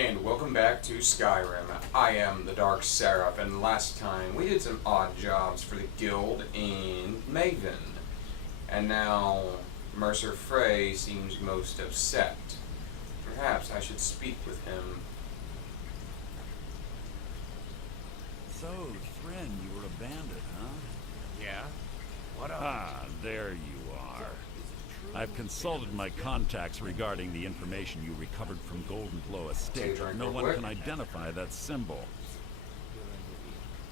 And welcome back to Skyrim. I am the Dark Seraph, and last time we did some odd jobs for the guild in Maven. And now Mercer Frey seems most upset. Perhaps I should speak with him. So, Thren, you were a bandit, huh? Yeah? What up? Ah, there you are. I've consulted my contacts regarding the information you recovered from Golden Glow Estate, but no one can identify that symbol.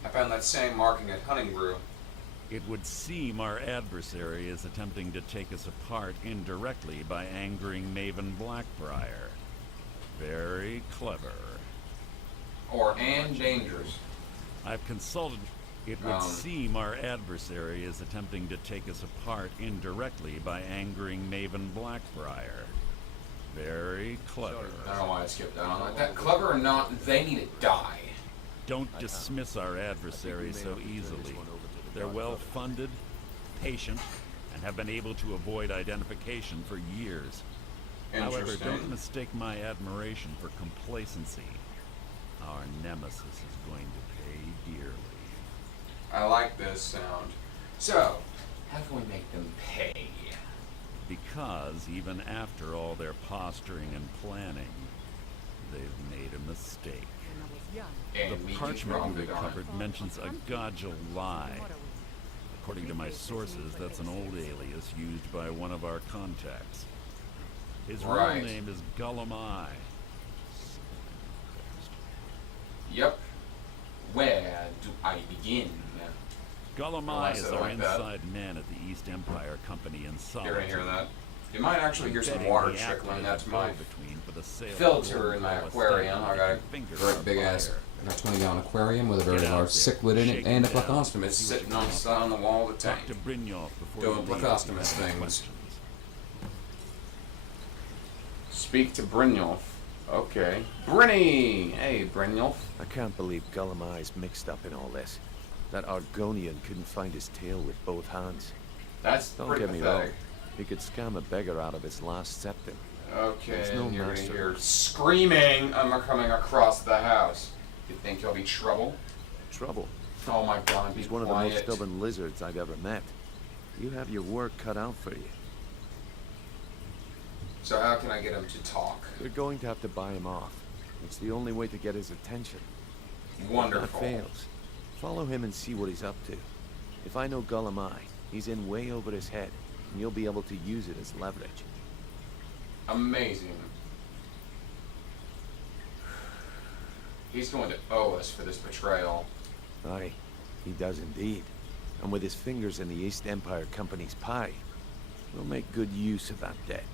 I found that same marking at Hunting Brew. It would seem our adversary is attempting to take us apart indirectly by angering Maven Blackbriar. Very clever. And dangerous. I've consulted... It would seem our adversary is attempting to take us apart indirectly by angering Maven Blackbriar. Very clever. I don't know why I skipped that on like that. Clever or not, they need to die. Don't dismiss our adversary so easily. They're well-funded, patient, and have been able to avoid identification for years. However, don't mistake my admiration for complacency. Our nemesis is going to pay dearly. I like this sound. So, how can we make them pay? Because even after all their posturing and planning, they've made a mistake. The parchment we recovered mentions a Godja lie. According to my sources, that's an old alias used by one of our contacts. His real name is Gullumai. Yep. Where do I begin? Gullumai is our inside man at the East Empire Company in Solitude. You're gonna hear that. You might actually hear some water trickling. That's my filter in my aquarium. I got a great big ass 20-gallon aquarium with a very large cichlid in it and a plecostomus sitting on the wall of the tank. Doing plecostomus things. Speak to Brynjolf. Okay. Brynny! Hey, Brynjolf. I can't believe Gullumai's mixed up in all this. That Argonian couldn't find his tail with both hands. That's Don't get me wrong. He could scam a beggar out of his last septim. Okay, no you're master. gonna hear screaming coming across the house. You think there'll be trouble? Trouble? Oh my god, be He's one quiet. of the most stubborn lizards I've ever met. You have your work cut out for you. So how can I get him to talk? You're going to have to buy him off. It's the only way to get his attention. Wonderful. If that fails, follow him and see what he's up to. If I know Gullumai, he's in way over his head, and you'll be able to use it as leverage. Amazing. He's going to owe us for this betrayal. Aye, he does indeed. And with his fingers in the East Empire Company's pie, we'll make good use of that debt.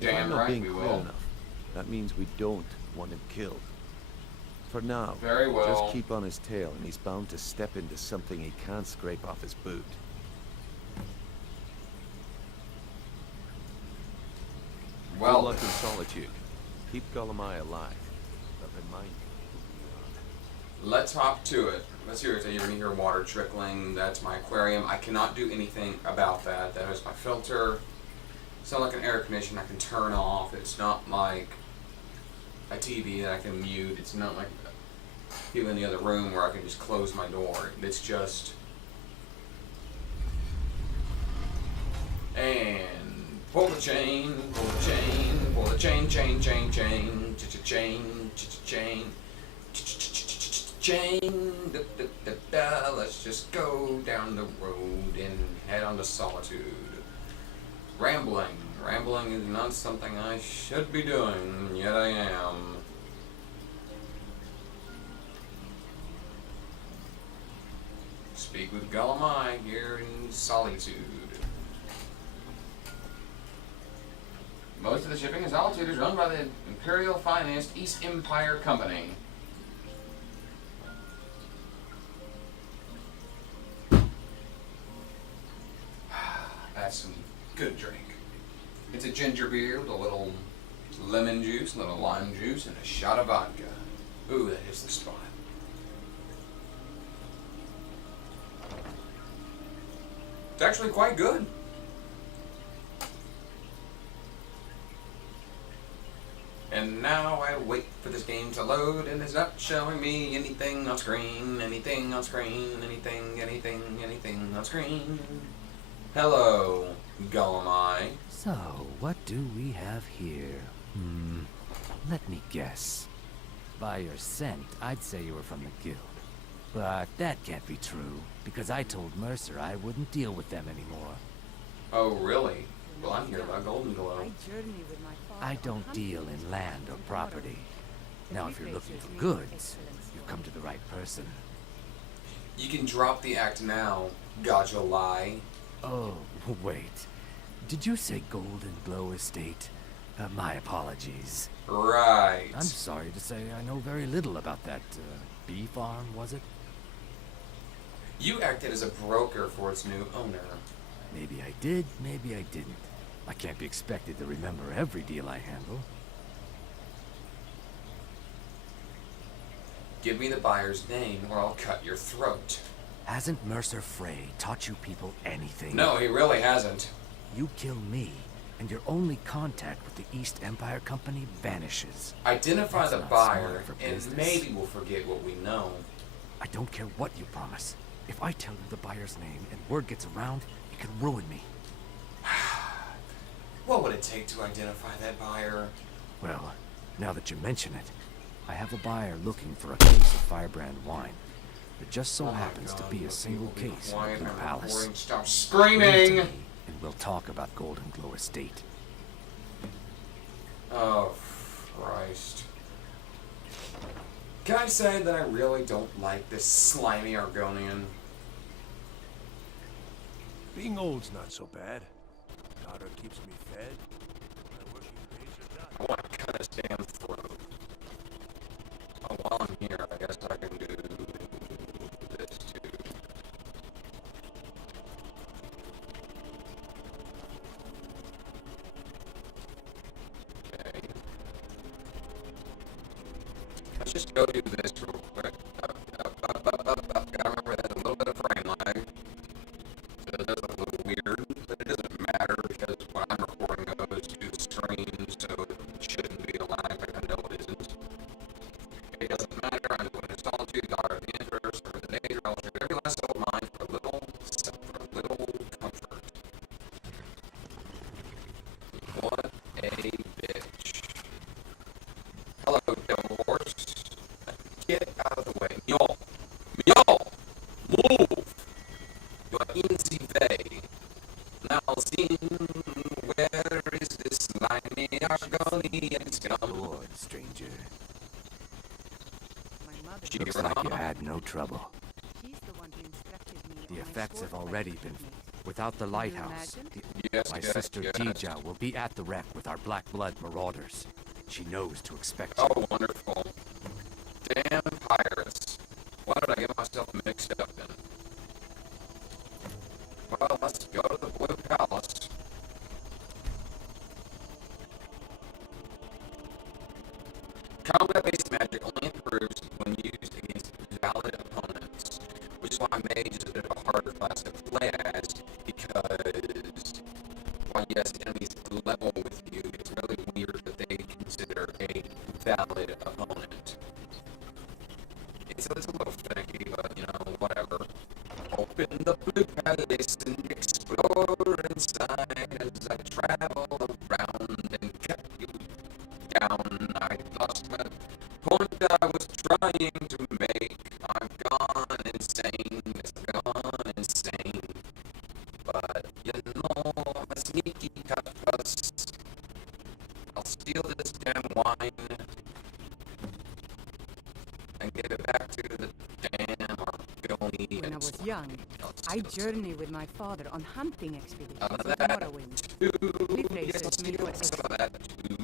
If I'm not being clear enough, that means we don't want him killed. For now, very well. Just keep on his tail and he's bound to step into something he can't scrape off his boot. Well, good luck in Solitude. Keep Gullumai alive. But remind me. Let's hop to it. Let's hear it. You're going to hear water trickling. That's my aquarium. I cannot do anything about that. That is my filter. It's not like an air conditioner I can turn off. It's not like a TV that I can mute. It's not like people in the other room where I can just close my door. It's just... And pull the chain, pull the chain, pull the chain, chain, chain, chain, chain, chain, chain, let's just go down the road and head on to Solitude. Rambling. Rambling is not something I should be doing, yet I am. Speak with Gullumai here in Solitude. Most of the shipping in Solitude is run by the Imperial financed East Empire Company. That's some good drink. It's a ginger beer with a little lemon juice, a little lime juice, and a shot of vodka. Ooh, that is the spot. It's actually quite good. And now I wait for this game to load and it's not showing me anything on screen, anything on screen, anything on screen. Hello, Golemai. So, what do we have here? Let me guess. By your scent, I'd say you were from the guild. But that can't be true, because I told Mercer I wouldn't deal with them anymore. Oh, really? Well, I'm here about Golden Glow. I don't deal in land or property. Now, if you're looking for goods, you've come to the right person. You can drop the act now, Gajolai. Oh, wait. Did you say Golden Glow Estate? My apologies. Right. I'm sorry to say I know very little about that, bee farm, was it? You acted as a broker for its new owner. Maybe I did, maybe I didn't. I can't be expected to remember every deal I handle. Give me the buyer's name or I'll cut your throat. Hasn't Mercer Frey taught you people anything? No, he really hasn't. You kill me, and your only contact with the East Empire Company vanishes. Identify That's the not buyer, smart for and business. maybe we'll forget what we know. I don't care what you promise. If I tell you the buyer's name and word gets around, it could ruin me. What would it take to identify that buyer? Well, now that you mention it, I have a buyer looking for a case of Firebrand wine. It just so happens to be a single case in the Blue Palace. Stop Bring it to screaming! me, and we'll talk about Golden Glow Estate. Oh, Christ. Can I say that I really don't like this slimy Argonian? Being old's not so bad. Daughter keeps me fed. My working days are done. I want to cut his damn throat. Oh, while I'm here, I guess I can do this too. Okay. Let's just go do this real quick. Gotta remember there's a little bit of frame lag. So it does look a little weird, but it doesn't matter because when I'm recording goes to the stream, so it shouldn't be a lag, but I know it isn't. It doesn't matter, I'm going to install you, daughter of the Emperor, serve the days, or I'll share every last soul of mine for a little comfort. What a bitch. Hello, devil horse. Get out of the way. Mule! Mule! Move! You are in the way. Now sing, where is this slimy Argonian scum? Lord, stranger. She Looks ran like you off. had no trouble. The effects have already been. Without the lighthouse, Yes, my yes, sister yes. Tija will be at the wreck with our Black Blood marauders. She knows to expect you. Oh, wonderful. Damn pirates. What did I get myself mixed up in? Well, let's go to the Blue Palace. Combat-based magic only improves when used against valid opponents, which is why mage is a bit of a harder class to play as, because while yes, enemies level with you, it's really weird that they consider a valid opponent. It's a little finicky, but you know, whatever. Open the Blue Palace and explore inside as I travel around and cut you down. I lost my point I was trying to make. I've gone insane. It's gone insane. But you know, I'm a sneaky cut plus. I'll steal this damn wine and give it back to the damn Argonians. When I was young, I journeyed with my father on hunting expeditions Some of with that Morrowind. too. Leaf races Yes, me to some of that too.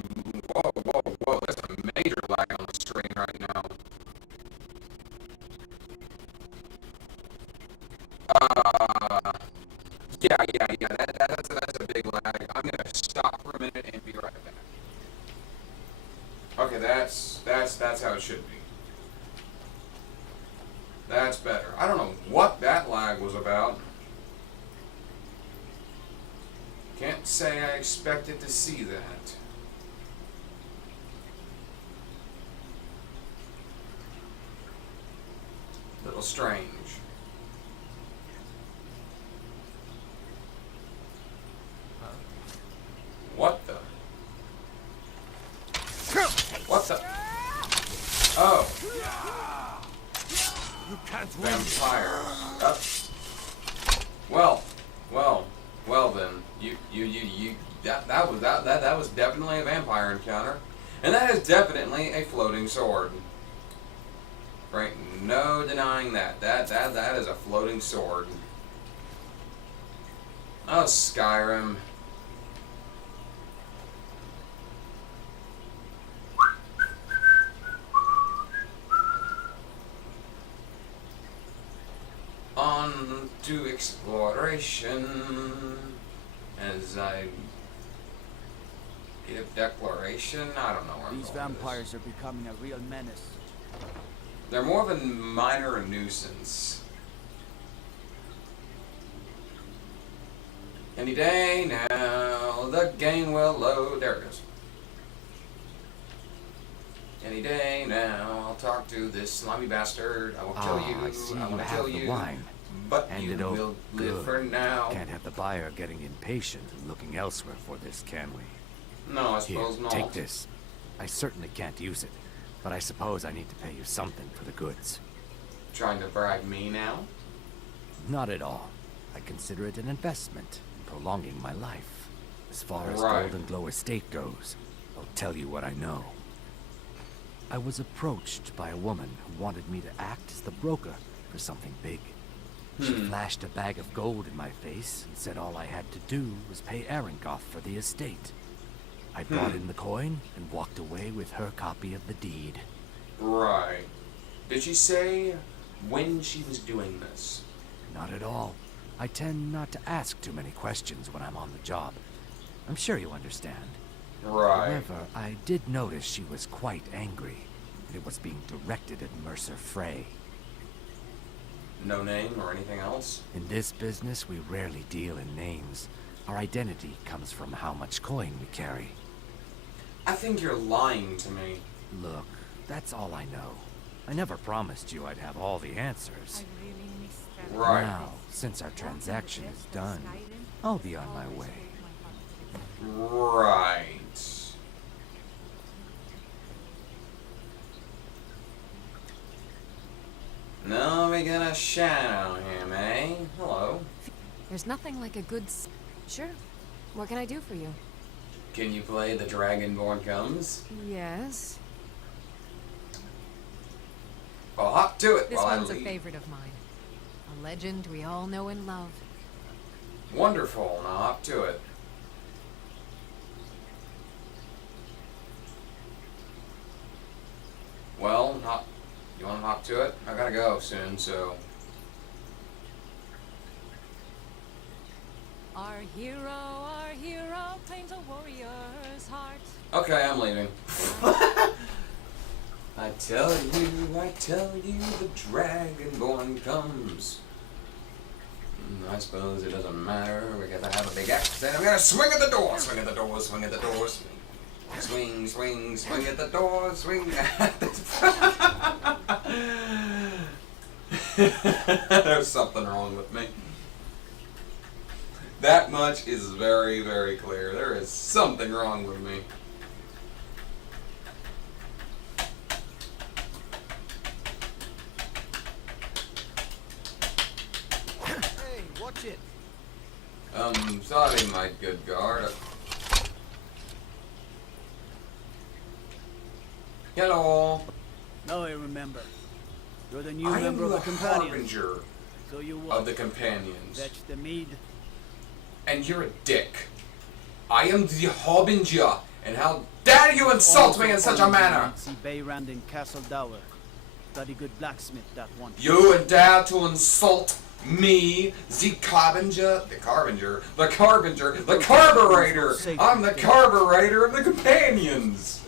Whoa, whoa, whoa. There's a major lag on the screen right now. Yeah. That's a big lag. I'm gonna stop for a minute and be right back. Okay, that's how it should be. That's better. I don't know what that lag was about. Can't say I expected to see that. little strange. What the? What the? Oh. You can't Vampire. Well then. That was definitely a vampire encounter. And that is definitely a floating sword. Right? No denying that. That is a floating sword. Oh, Skyrim. On to exploration as I give declaration. I don't know where These vampires are becoming a real menace. They're more of a minor nuisance. Any day now, the game will load. There it goes. Any day now, I'll talk to this slimy bastard. I will kill you. I see I you want to have kill the you. wine. But Hand you it over. will live Good. for now. Can't have the buyer getting impatient and looking elsewhere for this, can we? No, I Here, suppose not. take this. I certainly can't use it, but I suppose I need to pay you something for the goods. Trying to bribe me now? Not at all. I consider it an investment in prolonging my life. As far as Right. Golden Glow Estate goes, I'll tell you what I know. I was approached by a woman who wanted me to act as the broker for something big. She flashed a bag of gold in my face and said all I had to do was pay Arangoth for the estate. I brought in the coin and walked away with her copy of the deed. Right. Did she say when she was doing this? Not at all. I tend not to ask too many questions when I'm on the job. I'm sure you understand. Right. However, I did notice she was quite angry. It was being directed at Mercer Frey. No name or anything else? In this business, we rarely deal in names. Our identity comes from how much coin we carry. I think you're lying to me. Look, that's all I know. I never promised you I'd have all the answers. I really miss that. Right. Now, since our transaction is done, I'll be on my way. Right. Now we got a shadow him, eh? Hello. There's nothing like a good Sure. What can I do for you? Can you play The Dragonborn Comes? Yes. Well, hop to it This while one's I a leave. favorite of mine. A legend we all know and love. Wonderful. Now hop to it. Well, hop. You want to hop to it? I gotta go soon, so. Our hero paints a warrior's heart. Okay, I'm leaving. I tell you, the Dragonborn comes. I suppose it doesn't matter because I have a big axe. Then I'm gonna swing at the door, swing at the door, swing at the door, swing, swing, swing at the door, swing at the. There's something wrong with me. That much is very, very clear. There is something wrong with me. Hey, watch it. Sorry, my good guard. Hello. Now I remember. You're the new I am member of the the Companions. harbinger So you of what? the companions. Fetch the mead. And you're a dick. I am the harbinger, and how dare you insult me in such a manner? See Bayrand in Castle Dower. Study good blacksmith that one. You dare to insult me, the carbinger, the carburetor. I'm the carburetor of the companions.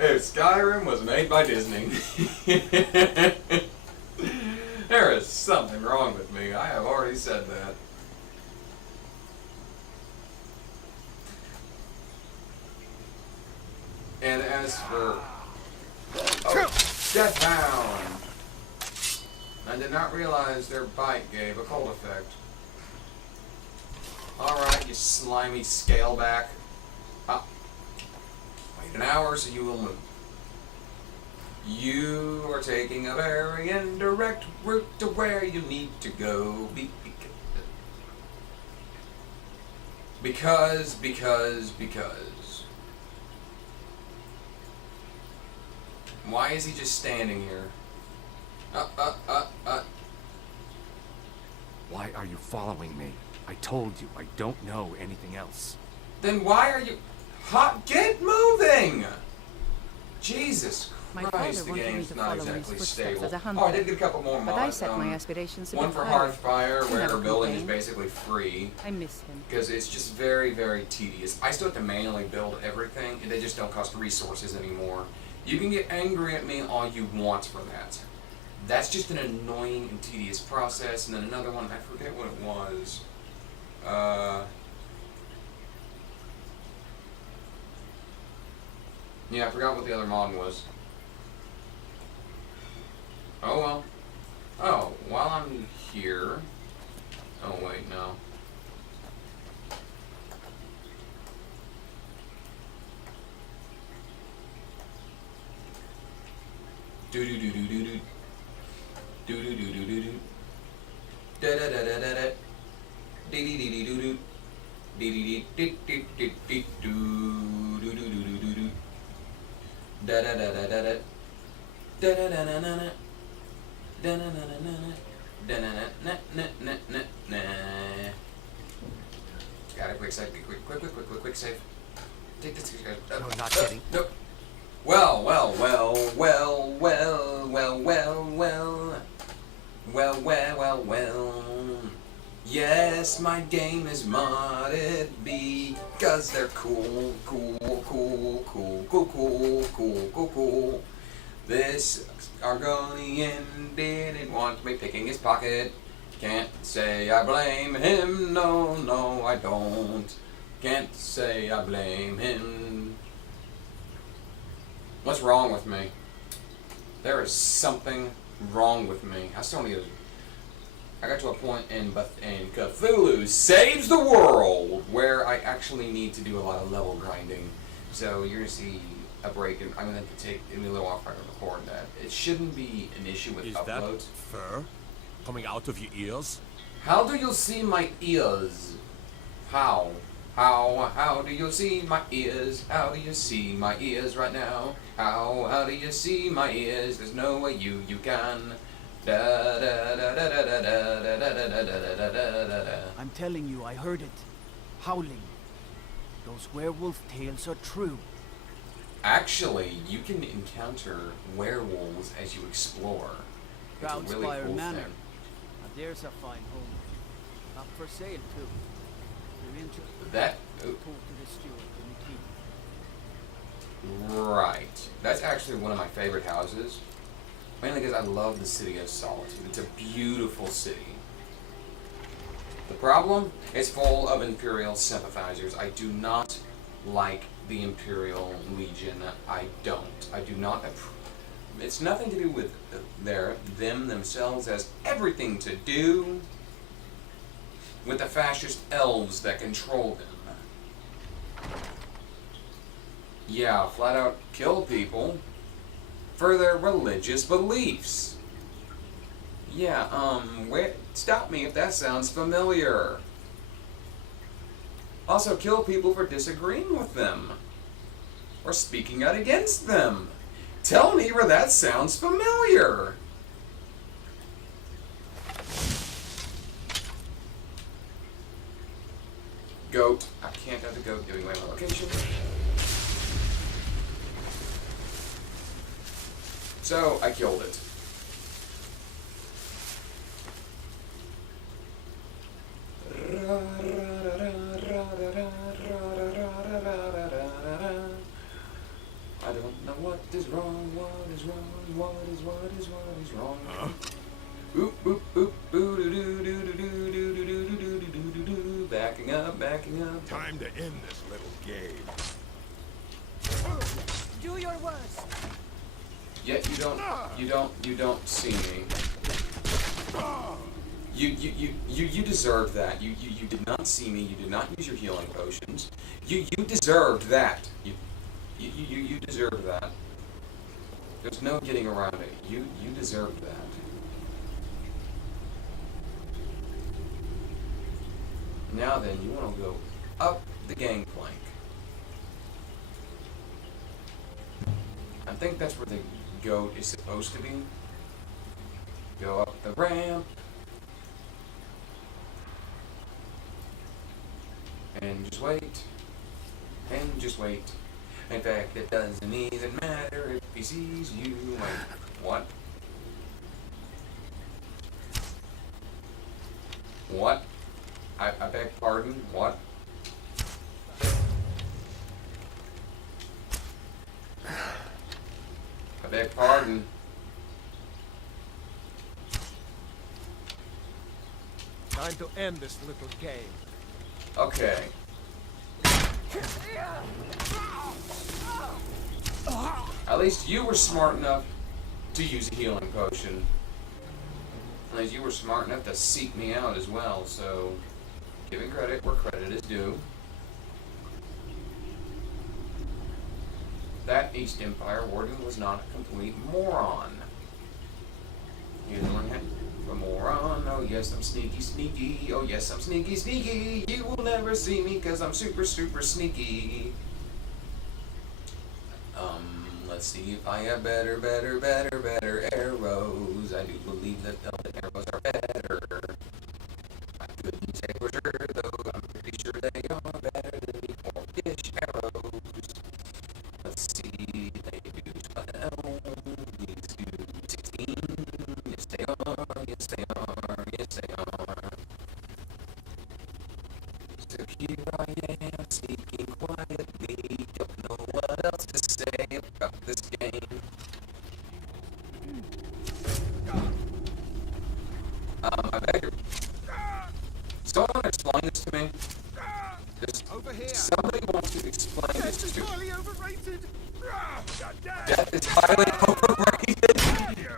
If Skyrim was made by Disney, there is something wrong with me. I have already said that. And as for Oh, Death Hound! I did not realize their bite gave a cold effect. Alright, you slimy scaleback. Wait an hour so you will move. You are taking a very indirect route to where you need to go. Because. Why is he just standing here? Why are you following me? I told you, I don't know anything else. Then why are you... Get moving! Jesus My Christ, father the wanted me game's to not follow in his exactly footsteps stable. as a hunter. Oh, I did get a couple more mods. But I set my aspirations a One bit for higher. Hearthfire, where Never her building is complained. basically free. I miss him. Because it's just very, very tedious. I still have to manually build everything, and they just don't cost resources anymore. You can get angry at me all you want for that. That's just an annoying and tedious process. And then another one, I forget what it was. Yeah, I forgot what the other mod was. Oh well. Oh, while I'm here... Oh wait, no. Do do do do do do. Do do do do do do. Da da da da da da. Dee dee dee dee doo doo. Dee dee dee dee dee dee doo. Do do do do do do. Da da da da da da. Da da da da da da. Da na na na na na. Da na na na na na na. Got it. Quick save. Quick save. Take this. No, not kidding. No. Well. Yes, my game is modded because they're cool. This Argonian didn't want me picking his pocket. Can't say I blame him. No, I don't. Can't say I blame him. What's wrong with me? There is something wrong with me. I still need to... I got to a point in Cthulhu Saves the World where I actually need to do a lot of level grinding. So you're going to see a break, and I'm going to have to take a little while for I can record that. It shouldn't be an issue with uploads. Is that fur coming out of your ears? How do you see my ears? How? How do you see my ears? How do you see my ears right now? How do you see my ears? There's no way you can. I'm telling you, I heard it. Howling. Those werewolf tales are true. Actually, you can encounter werewolves as you explore. It's a really Proudspire cool Manor. thing. Now there's a fine home. Up for sale too. You're interested? That... Talk to the steward when you keep. Right. That's actually one of my favorite houses. Mainly because I love the city of Solitude. It's a beautiful city. The problem? It's full of Imperial sympathizers. I do not like the Imperial Legion. I don't. I do not... It's nothing to do with them themselves. It has everything to do with the fascist elves that control them. Yeah, flat out kill people for their religious beliefs. Yeah, stop me if that sounds familiar. Also kill people for disagreeing with them or speaking out against them. Tell me where that sounds familiar. Goat. I can't have the goat giving away my location. So, I killed it. I don't know what is wrong, what is wrong. Huh? Oop, oop, oop, boo, doo, doo, doo, doo, doo, doo, doo, doo, doo, doo, doo, doo. Backing up. Time to end this little game. Do your worst. Yet you don't see me. You deserved that. You did not see me. You did not use your healing potions. You deserved that. You deserved that. There's no getting around it. You deserved that. Now then, you want to go up the gangplank. I think that's where the goat is supposed to be. Go up the ramp. And just wait. And just wait. In fact, it doesn't even matter if he sees you. Like, what? What? I beg pardon? What? I beg pardon. Time to end this little game. Okay. At least you were smart enough to use a healing potion. At least you were smart enough to seek me out as well, so giving credit where credit is due. That East Empire warden was not a complete moron. He was one heck of a moron. Oh yes, I'm sneaky, sneaky. Oh yes, I'm sneaky, sneaky. You will never see me because I'm super, super sneaky. Let's see if I have better arrows. I do believe that velvet arrows are better. I couldn't say for sure, though. I'm pretty sure they are better than the orcish arrows. Let's see, they do 12, these do 16. Yes, they are, yes, they are, yes, they are. So here I am, sneaking quietly, don't know what else to say about this game. I beg you. Someone explain this to me. Just Over here. somebody wants to explain this to me. Highly overrated. Death is highly overrated,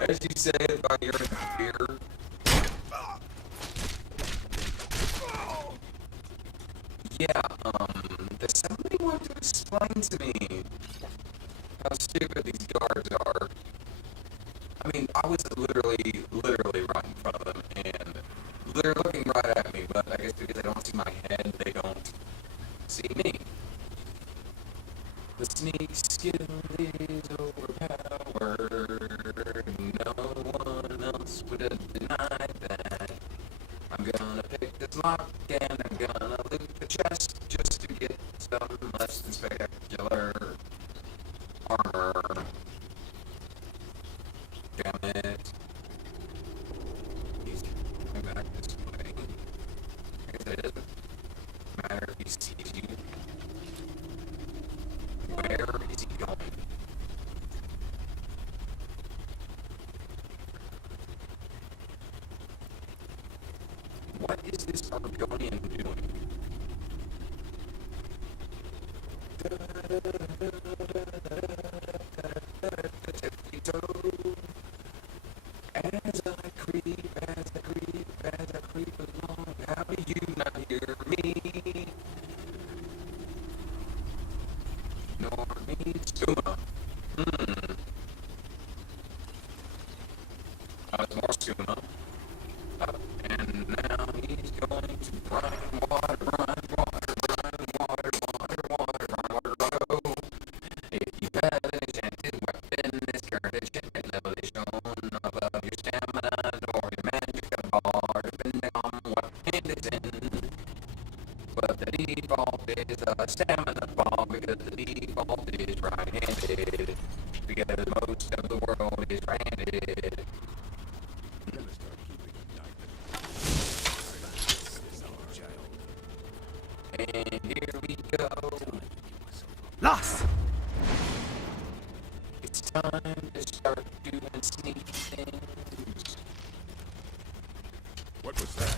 as you say it by your fear. Yeah, does somebody want to explain to me how stupid these guards are? I mean, I was literally right in front of them, and they're looking right at me, but I guess because they don't see my head, they don't see me. The sneak skill is overpowered. No one else would have denied that. I'm gonna pick this lock and I'm gonna loot the chest just to get some less than spectacular armor. Damn it. He's coming back this way. I guess it doesn't matter if he sees you. Where is he going? What is this Argonian doing? As I creep along, how do you not hear me? Nor me, Skuma. There's more Skuma. And now he's going to run water, go. If you have an enchanted weapon, this current enchantment level is shown above your stamina or your magic bar, depending on what hand it's in. But the default is a stamina bar because the default is right-handed. Because most of the world is right-handed. And here we go. Lost! It's time to start doing sneaky things. What was that?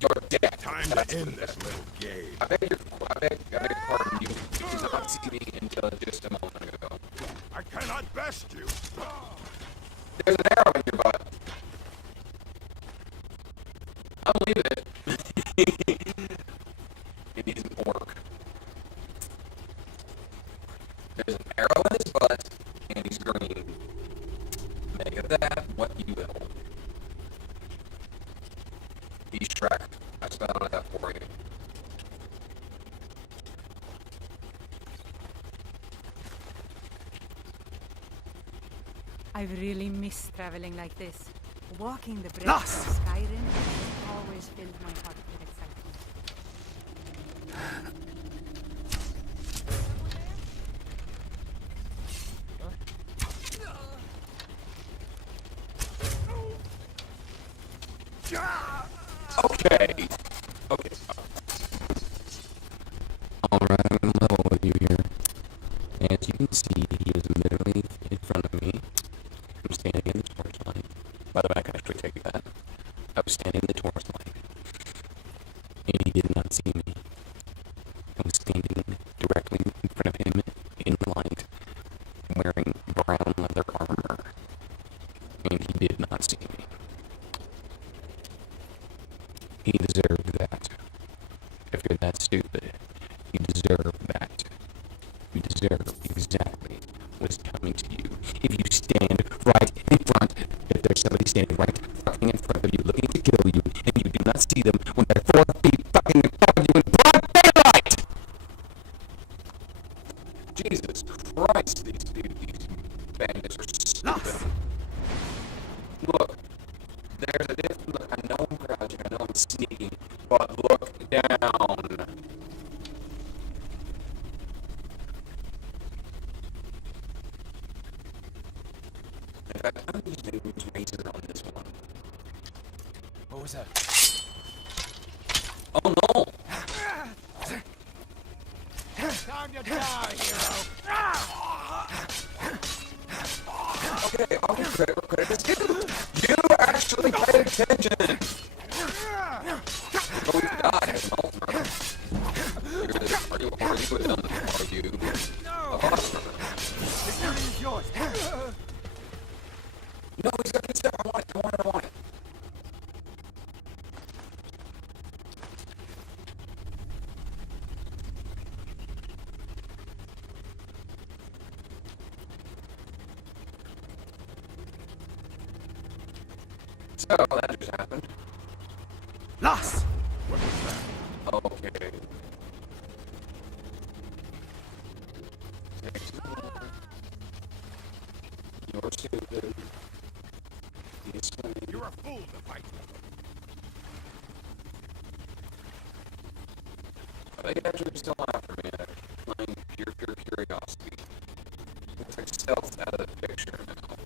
You're dead. Time That's to end what this that little game. I beg pardon. You did not see me until just a moment ago. I cannot not best you. There's an arrow in your butt. I'll leave it. It needs an orc. There's an arrow in his butt, and he's green. Make of that what you will. He's Shrek. I spelled that for you. I've really missed traveling like this. Walking the bridge of Skyrim has always filled my heart with excitement. Okay. Okay. Alright, I'm gonna level with you here. As you can see, he is literally in front of me. I'm standing in the torchlight. By the way, I can actually take that. I was standing in the torchlight. And he did not see me. I was standing directly in front of him in the light, wearing brown leather armor. And he did not see me. He deserved that. If you're that stupid, you deserve that. You deserve exactly what's coming to you. If you stand right in front, if there's somebody standing right fucking in front of you looking to kill you, and you do not see them when they're 4 feet fucking in front of you in broad daylight! Jesus Christ, these bandits are stupid. Look, there's a difference. Look, I know I'm crouching, I know I'm sneaking, but look down. In fact, I'm using razor on this one. What was that? Oh no! Time to die, hero. Okay, I'll give credit where credit is due. You actually paid attention! But we've got an ultimate. Are you with him? Are you a monster? Victory is yours. No, he's got good stuff. I want it. So, that just happened. Lost! Okay. You're stupid. He's funny. You're a fool to fight. They actually still after me. Playing pure curiosity. Looks like stealth's out of the picture now.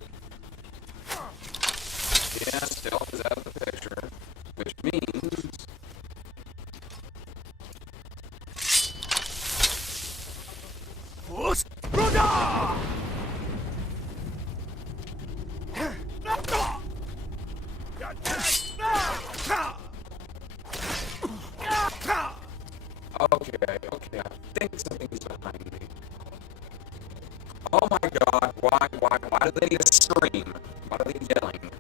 Yeah, stealth is out of the picture, which means okay, I think something's behind me. Oh my god, why do they need to scream? Why are they yelling?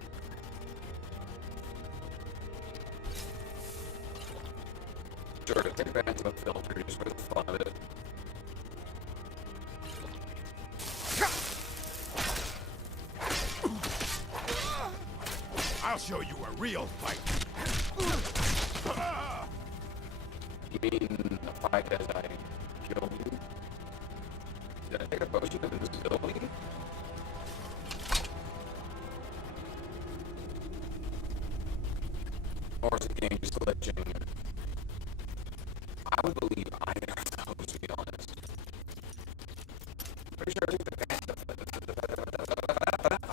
Sure, to take back to the filter just for the fun of it. I'll show you a real fight. You mean a fight as I killed you? Did I take a potion of invisibility? Or is the game just glitching? I would believe either of those, to be honest. Pretty sure I took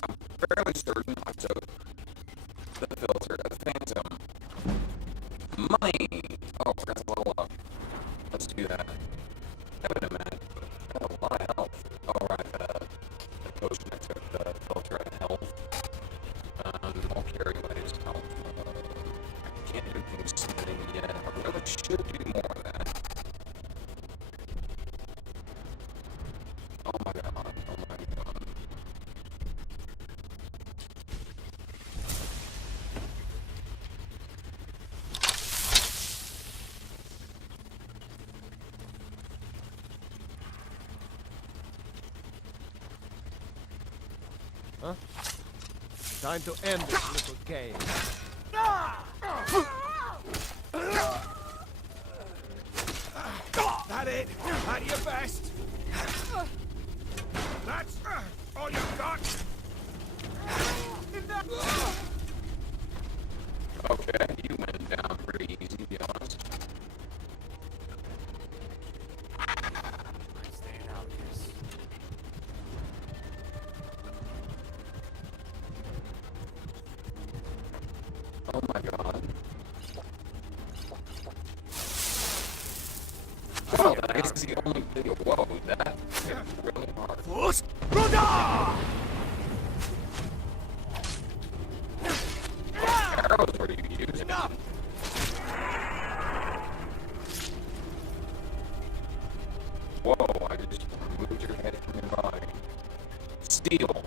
I'm fairly certain I took the filter of the Phantom. Money! Oh, I forgot to level up. Let's do that. Wait a minute. I got a lot of health. Oh, right, the potion I took, the filter of health. I'll carry away his health. I can't do things sitting yet. I really should do more of that. Oh my god. huh? Time to end this little game. That it? At your best. That's all you got. Okay, you went down pretty easy, to be honest. I'm staying out of this. Oh my god. Oh, that is the only video. Whoa, that hit really hard. What arrows were you using? Whoa, I just moved your head from your body. Steel.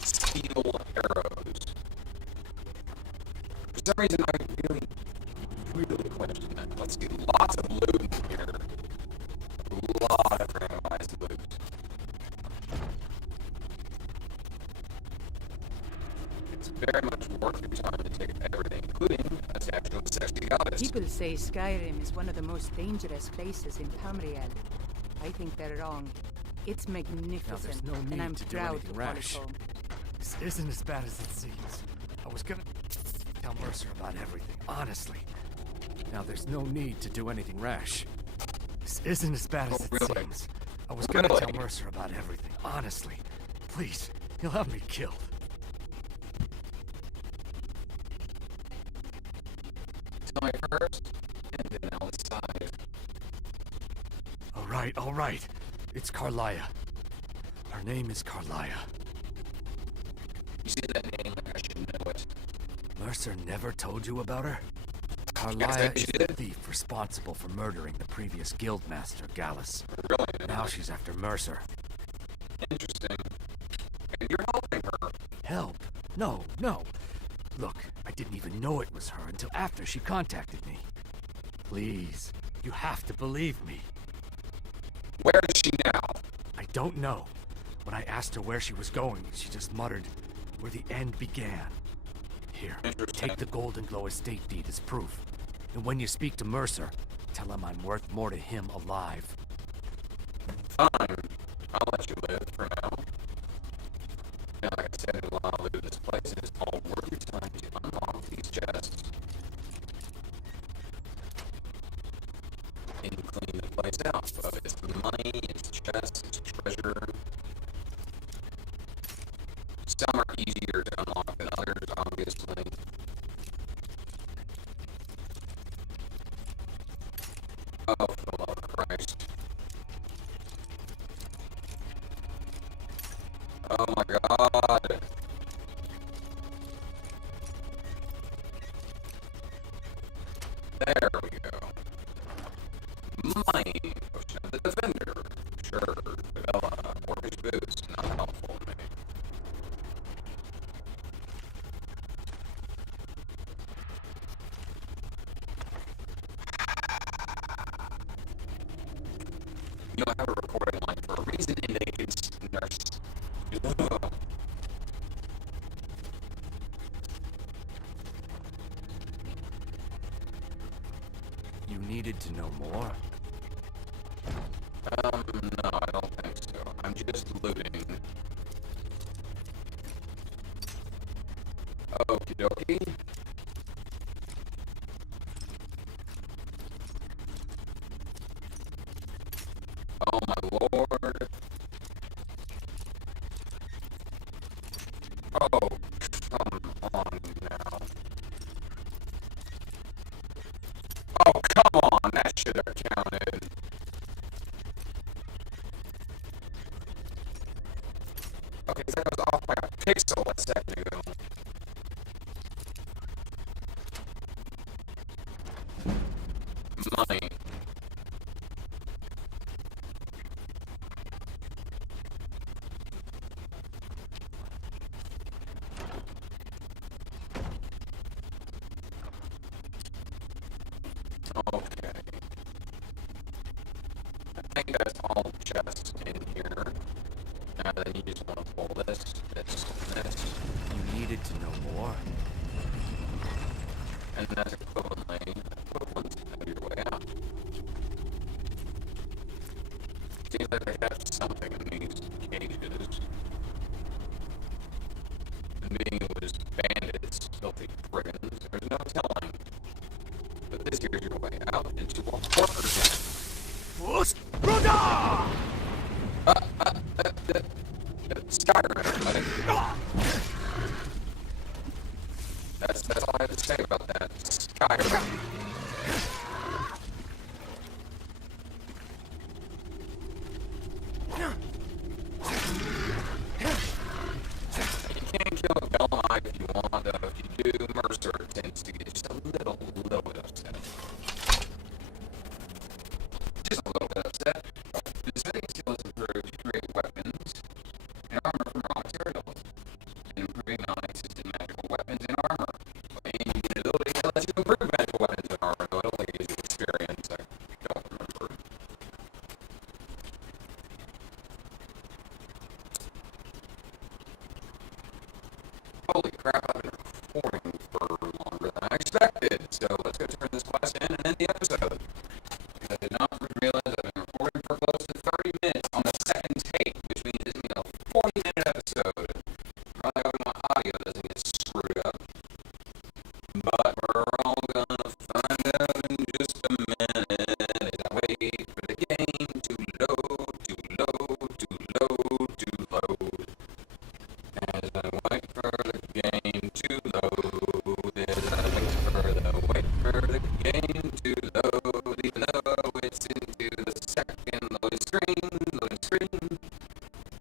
Steel arrows. For some reason, I really question that. Let's see, lots of loot in here. A lot of randomized loot. It's very much worth your time to take everything, including a statue of the sexy goddess. People say Skyrim is one of the most dangerous places in Tamriel. I think they're wrong. It's magnificent, no and need I'm to do proud anything to call it rash. home. This isn't as bad as it seems. I was gonna tell Mercer about everything, honestly. Now there's no need to do anything rash. This isn't as bad as it really? seems. I was gonna Really? tell Mercer about everything, honestly. Please, he'll have me killed. Tell me first, and then I'll decide. All right. It's Carlia. Her name is Carlia. You see that name, like I should know it. Mercer never told you about her? Yes, Carlia she is the did. thief responsible for murdering the previous guildmaster, Gallus. Really? Now she's after Mercer. Interesting. And you're helping her. Help? No. Look, I didn't even know it was her until after she contacted me. Please, you have to believe me. Where is she now? I don't know. When I asked her where she was going, she just muttered, where the end began. Here, Interesting. take the Golden Glow estate deed as proof. And when you speak to Mercer, tell him I'm worth more to him alive. Fine. I'll let you live for now. And like I said, in a lot of loot, this place is all worth your time to unlock these chests. And clean the place out. But it's money, it's chests, it's treasure. Some are easier to unlock than others, obviously. Oh, for the love of Christ. Oh my god. There we go. Money. Potion of the Defender. Sure. Bella. Orcish boots. Not helpful to me. You don't have a recording line for a reason, and they can nurse. Ugh. You needed to know more? No, I don't think so. I'm just looting. Okie dokie. Oh my lord. Oh, come on now. Oh, come on, that should have counted. Okay, so that was off by a pixel a second ago. Money. Okay. I think that's all chests in here. Yeah, then you just want to pull this, this, and this. You needed to know more. And that's equivalent of your way out. Seems like they have something in these cages. And being it was bandits, filthy brigands, there's no telling. But this here's your way out into a horror Skyrim, everybody. That's all I have to say about that. Skyrim. You can kill Belmont if you want, though. If you do, Mercer tends to get just a little bit upset. Just a little bit upset. The setting skill is improved to create weapons and armor from raw materials, and improving non-existent magical weapons and armor. And the ability to let you improve magical weapons and armor, though it only gives you experience. I don't remember. Holy crap, I've been recording for longer than I expected. So let's go turn this quest in and end the episode. Because I did not realize I've been recording for close to 30 minutes on the second take, which means it's going to be a 40-minute episode. Probably hoping my audio doesn't get screwed up. But we're all gonna find out in just a minute as I wait for the game to load, to load, to load, to load. As I wait for the game to load, as I wait for the game to load, even though it's into the second loading screen.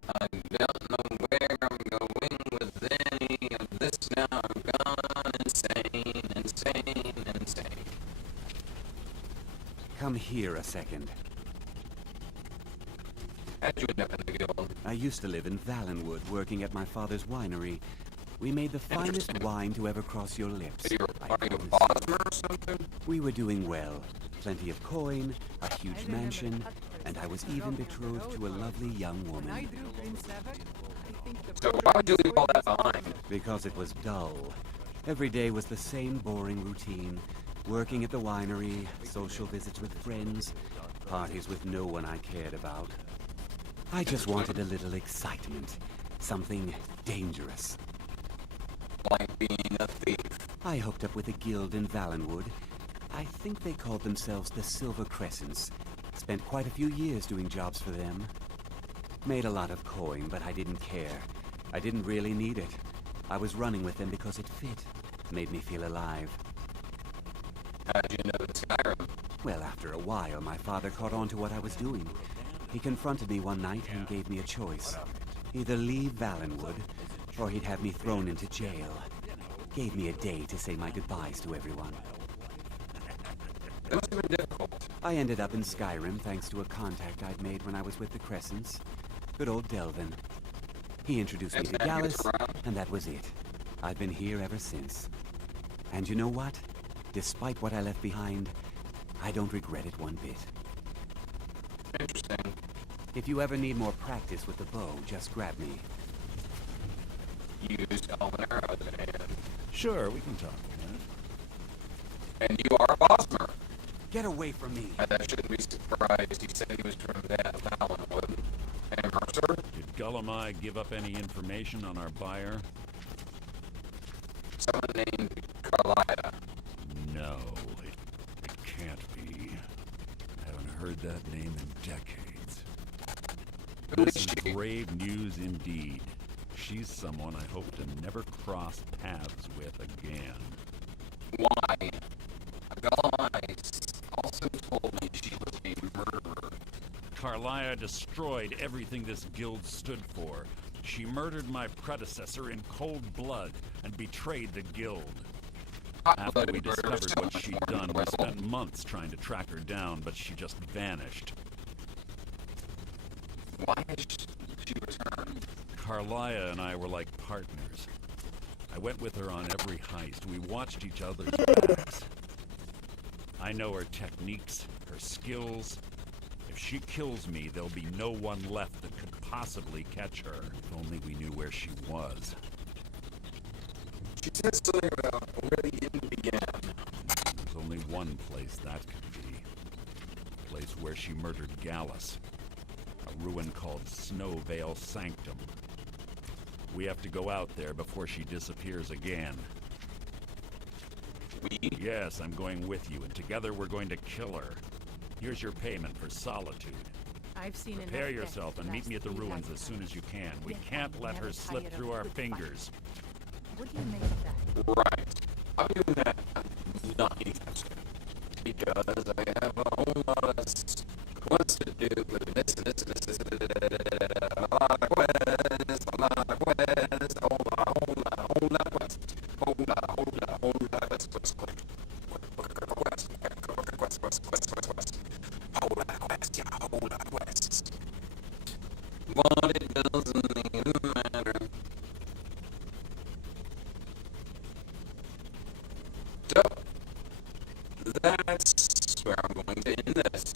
I don't know where I'm going with any of this now. I'm gone insane. Come here a second. How'd you end up in the guild? I used to live in Valenwood, working at my father's winery. We made the finest wine to ever cross your lips. Are you a Bosmer or something? We were doing well. Plenty of coin, a huge mansion, and I was even betrothed to a lovely young woman. So why would you leave all that behind? Because it was dull. Every day was the same boring routine. Working at the winery, social visits with friends, parties with no one I cared about. I just wanted a little excitement. Something dangerous. Like being a thief. I hooked up with a guild in Valenwood. I think they called themselves the Silver Crescents. Spent quite a few years doing jobs for them. Made a lot of coin, but I didn't care. I didn't really need it. I was running with them because it fit. Made me feel alive. How'd you know it's Skyrim? Well, after a while, my father caught on to what I was doing. He confronted me one night and gave me a choice. Either leave Valenwood, or he'd have me thrown into jail. Gave me a day to say my goodbyes to everyone. That must have been difficult. I ended up in Skyrim thanks to a contact I'd made when I was with the Crescents. Good old Delvin. He introduced me to Gallus, and that was it. I've been here ever since. And you know what? Despite what I left behind, I don't regret it one bit. Interesting. If you ever need more practice with the bow, just grab me. Used elven arrows and... Sure, we can talk a minute. And you are a Bosmer. Get away from me! I shouldn't be surprised. He said he was from Valenwood. And Mercer? Did Gullumai give up any information on our buyer? Someone named Carlia. No, it can't be. I haven't heard that name in decades. Who This is is she? grave news indeed. She's someone I hope to never cross paths with again. Why? Gullumai also told me she was a murderer. Carlia destroyed everything this guild stood for. She murdered my predecessor in cold blood and betrayed the guild. After we discovered what she'd done, we spent months trying to track her down, but she just vanished. Why has she returned? Carlia and I were like partners. I went with her on every heist. We watched each other's backs. I know her techniques, her skills. If If she kills me, there'll be no one left that could possibly catch her. If only we knew where she was. She said something about where the end began. There's only one place that could be. The place where she murdered Gallus. A ruin called Snowvale Sanctum. We have to go out there before she disappears again. We? Yes, I'm going with you, and together we're going to kill her. Here's your payment for solitude. I've seen Prepare yourself and meet me at the ruins as soon as you can. We can't let her slip through our fingers. What do you make of that? Right. I'm doing that. I'm not anytime soon. Because I have a whole lot of quests to do with this and this and this and this. A lot of quests, a lot of quests, a whole lot of quests. Whole lot of quests, quest. Whole lot of quests, yeah, whole lot of quests. But it doesn't even matter. So, that's where I'm going to end this.